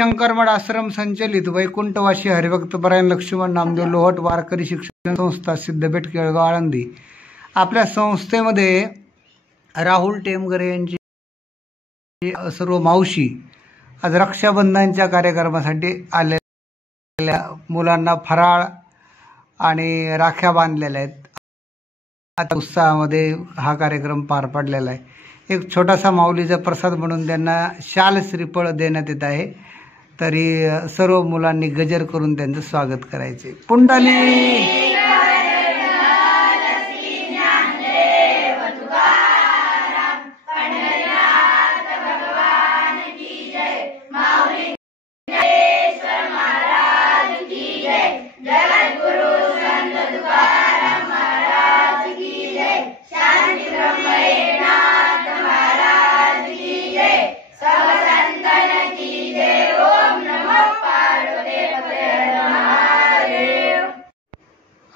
शंकरमठ आश्रम संचलित वैकुंठवासी हरिभक्तपरायण लक्ष्मण नामदेव लोहट वारकरी शिक्षण संस्था सिद्धपेठ केळगाव आळंदी आपल्या संस्थेमध्ये राहुल टेमगरे यांची सर्व मावशी आज रक्षाबंधनच्या कार्यक्रमासाठी आलेल्या मुलांना फराळ आणि राख्या बांधलेल्या आहेत। आता उत्साहामध्ये हा कार्यक्रम पार पडलेला आहे। एक छोटासा माऊलीचा प्रसाद म्हणून त्यांना शाल श्रीफळ देण्यात येत आहे। तरी सर्व मुलांनी गजर करून त्यांचं स्वागत करायचे। पुंडली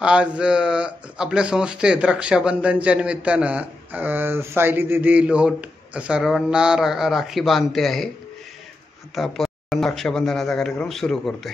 आज आपल्या संस्थेत रक्षाबंधनच्या निमित्तानं सायली दीदी लोहट सर्वांना राखी बांधते आहे। आता आपण रक्षाबंधनाचा कार्यक्रम सुरू करतोय।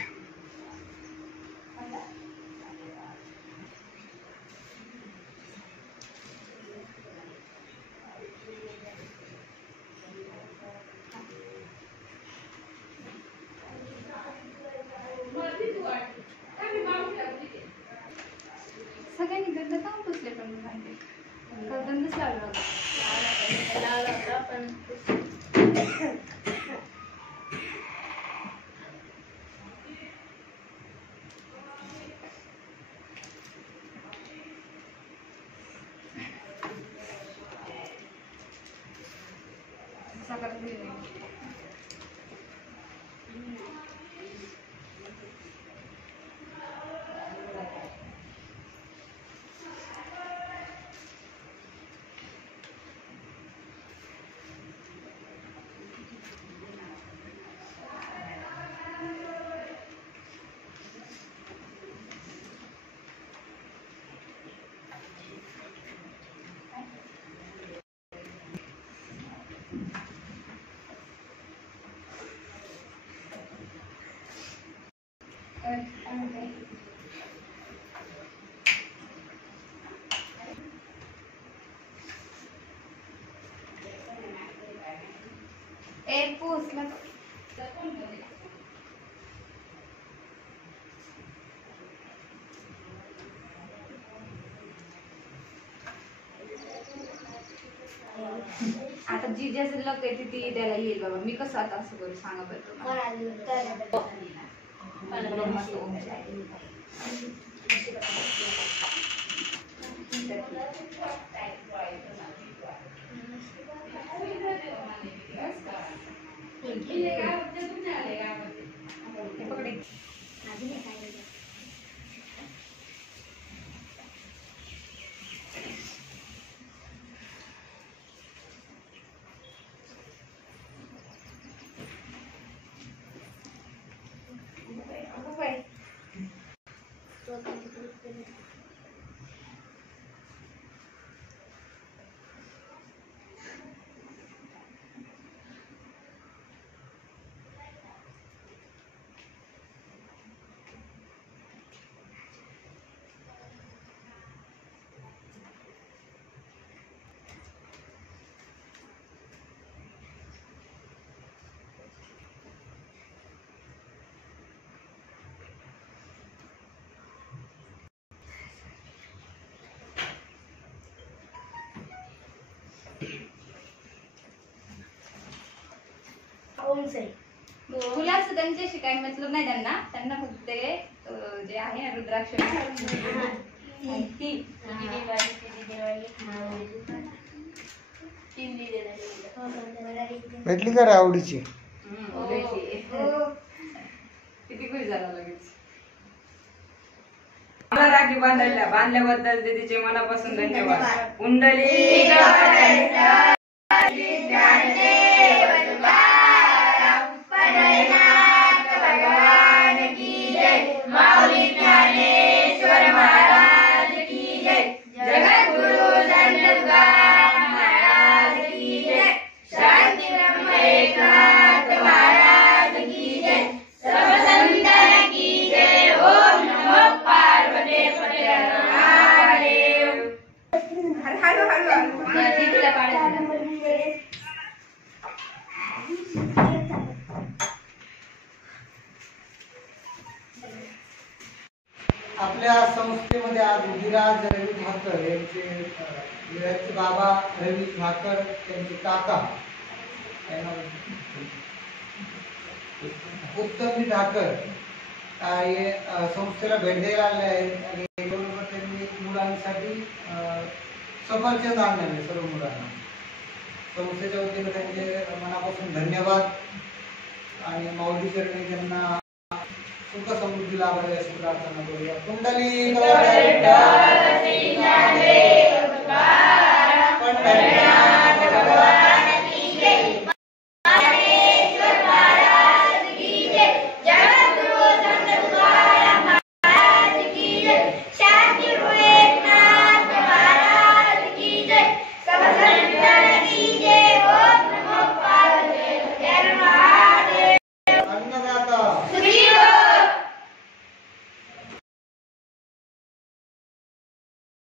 आता जी ज्याचं लक आहे ती द्यायला येईल बाबा। मी कसं आता असं करू सांगा बरं। फुलाचं त्यांच्याशी काही मतलब नाही त्यांना फक्त जे आहे ना रुद्राक्ष भेटली का रे आवडीची? किती खुश झाला लगेच। राखी बांधल्याबद्दल दीदीचे मनापासून धन्यवाद। कुंडली शांति ब्रह्म एकनाथ महाराज की जय। आपल्या संस्थेमध्ये आज विराज रवी ठाकर यांचे बाबा रवी ठाकर, त्यांचे काका उत्तम ठाकर हे संस्थेला भेट द्यायला आले आहेत आणि बरोबर त्यांनी मुलांसाठी सफरचंद आणले सर्व मुलांना. संस्थेच्या वतीने त्यांचे मनापासून धन्यवाद आणि माऊली चरणी त्यांना सुख समृद्धी लाभावी अशी प्रार्थना करूया. कुंडली